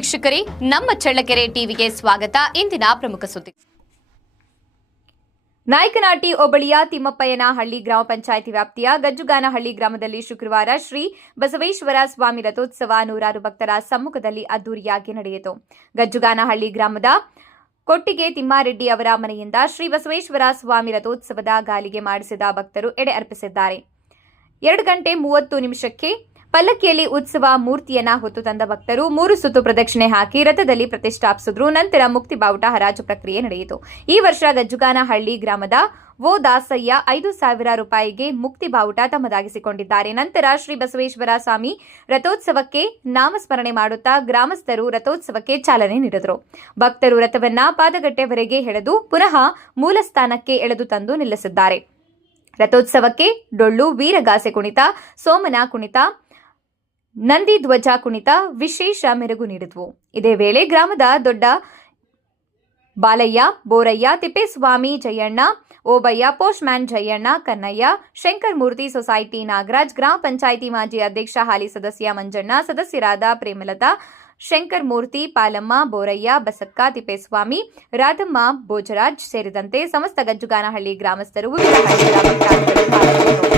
ವೀಕ್ಷಕರೇ, ನಮ್ಮ ಚಳ್ಳಕೆರೆ ಟಿವಿಗೆ ಸ್ವಾಗತ. ಇಂದಿನ ಪ್ರಮುಖ ಸುದ್ದಿ. ನಾಯಕನಹಟ್ಟಿ ಹೋಬಳಿಯ ತಿಮ್ಮಪ್ಪಯ್ಯನಹಳ್ಳಿ ಗ್ರಾಮ ಪಂಚಾಯಿತಿ ವ್ಯಾಪ್ತಿಯ ಗಜ್ಜುಗಾನಹಳ್ಳಿ ಗ್ರಾಮದಲ್ಲಿ ಶುಕ್ರವಾರ ಶ್ರೀ ಬಸವೇಶ್ವರ ಸ್ವಾಮಿ ರಥೋತ್ಸವ ನೂರಾರು ಭಕ್ತರ ಸಮ್ಮುಖದಲ್ಲಿ ಅದ್ದೂರಿಯಾಗಿ ನಡೆಯಿತು. ಗಜ್ಜುಗಾನಹಳ್ಳಿ ಗ್ರಾಮದ ಕೊಟ್ಟಿಗೆ ತಿಮ್ಮಾರೆಡ್ಡಿ ಅವರ ಮನೆಯಿಂದ ಶ್ರೀ ಬಸವೇಶ್ವರ ಸ್ವಾಮಿ ರಥೋತ್ಸವದ ಗಾಲಿಗೆ ಮಾಡಿಸಿದ ಭಕ್ತರು ಎಡೆ ಅರ್ಪಿಸಿದ್ದಾರೆ. 2:30 ಪಲ್ಲಕ್ಕಿಯಲ್ಲಿ ಉತ್ಸವ ಮೂರ್ತಿಯನ್ನ ಹೊತ್ತು ತಂದ ಭಕ್ತರು 3 ಸುತ್ತು ಪ್ರದಕ್ಷಿಣೆ ಹಾಕಿ ರಥದಲ್ಲಿ ಪ್ರತಿಷ್ಠಾಪಿಸಿದ್ರು. ನಂತರ ಮುಕ್ತಿ ಬಾವುಟ ಹರಾಜು ಪ್ರಕ್ರಿಯೆ ನಡೆಯಿತು. ಈ ವರ್ಷ ಗಜ್ಜುಗಾನಹಳ್ಳಿ ಗ್ರಾಮದ ದಾಸಯ್ಯ 5,000 ರೂಪಾಯಿಗೆ ಮುಕ್ತಿ ಬಾವುಟ ತಮ್ಮದಾಗಿಸಿಕೊಂಡಿದ್ದಾರೆ. ನಂತರ ಶ್ರೀ ಬಸವೇಶ್ವರ ಸ್ವಾಮಿ ರಥೋತ್ಸವಕ್ಕೆ ನಾಮಸ್ಮರಣೆ ಮಾಡುತ್ತಾ ಗ್ರಾಮಸ್ಥರು ರಥೋತ್ಸವಕ್ಕೆ ಚಾಲನೆ ನೀಡಿದರು. ಭಕ್ತರು ರಥವನ್ನ ಪಾದಗಟ್ಟೆವರೆಗೆ ಎಳೆದು ಪುನಃ ಮೂಲ ಸ್ಥಾನಕ್ಕೆ ಎಳೆದು ತಂದು ನಿಲ್ಲಿಸಿದ್ದಾರೆ. ರಥೋತ್ಸವಕ್ಕೆ ಡೊಳ್ಳು, ವೀರಗಾಸೆ ಕುಣಿತ, ಸೋಮನ ಕುಣಿತ, ನಂದಿ ಧ್ವಜ ಕುಣಿತ ವಿಶೇಷ ಮೆರುಗು ನೀಡಿದ್ವು. ಇದೇ ವೇಳೆ ಗ್ರಾಮದ ದೊಡ್ಡ ಬಾಲಯ್ಯ, ಬೋರಯ್ಯ, ತಿಪ್ಪೇಸ್ವಾಮಿ, ಜಯಣ್ಣ, ಓಬಯ್ಯ, ಪೋಸ್ಟ್ ಮ್ಯಾನ್ ಜಯಣ್ಣ, ಕನ್ನಯ್ಯ, ಶಂಕರ್ ಮೂರ್ತಿ, ಸೊಸೈಟಿ ನಾಗರಾಜ್, ಗ್ರಾಮ ಪಂಚಾಯಿತಿ ಮಾಜಿ ಅಧ್ಯಕ್ಷ, ಹಾಲಿ ಸದಸ್ಯ ಮಂಜಣ್ಣ, ಸದಸ್ಯರಾದ ಪ್ರೇಮಲತಾ, ಶಂಕರ್ ಮೂರ್ತಿ, ಪಾಲಮ್ಮ, ಬೋರಯ್ಯ, ಬಸಕ್ಕ, ತಿಪ್ಪೇಸ್ವಾಮಿ, ರಾಧಮ್ಮ, ಭೋಜರಾಜ್ ಸೇರಿದಂತೆ ಸಮಸ್ತ ಗಜ್ಜುಗಾನಹಳ್ಳಿ ಗ್ರಾಮಸ್ಥರು ವಿವಿಧ ಹಳ್ಳಿಗಳ ಭಕ್ತಾದಿಗಳು ಪಾಲ್ಗೊಂಡಿದ್ದರು.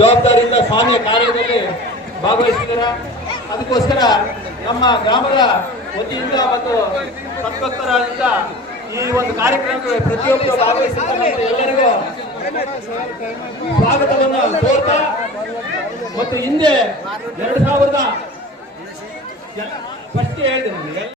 ಜವಾಬ್ದಾರಿಯಿಂದ ಸ್ವಾಮಿಯ ಕಾರ್ಯದಲ್ಲಿ ಭಾಗವಹಿಸಿದ್ದೀರ. ಅದಕ್ಕೋಸ್ಕರ ನಮ್ಮ ಗ್ರಾಮದ ವತಿಯಿಂದ ಮತ್ತು ಸದ್ಭಕ್ತರಾದ ಈ ಒಂದು ಕಾರ್ಯಕ್ರಮಕ್ಕೆ ಪ್ರತಿಯೊಬ್ಬರು ಭಾಗವಹಿಸಿದ್ದಾರೆ. ಎಲ್ಲರಿಗೂ ಸ್ವಾಗತವನ್ನು ಕೋರ್ತಾ ಮತ್ತು ಹಿಂದೆ 2000 ಫಸ್ಟ್ ಹೇಳಿದೆ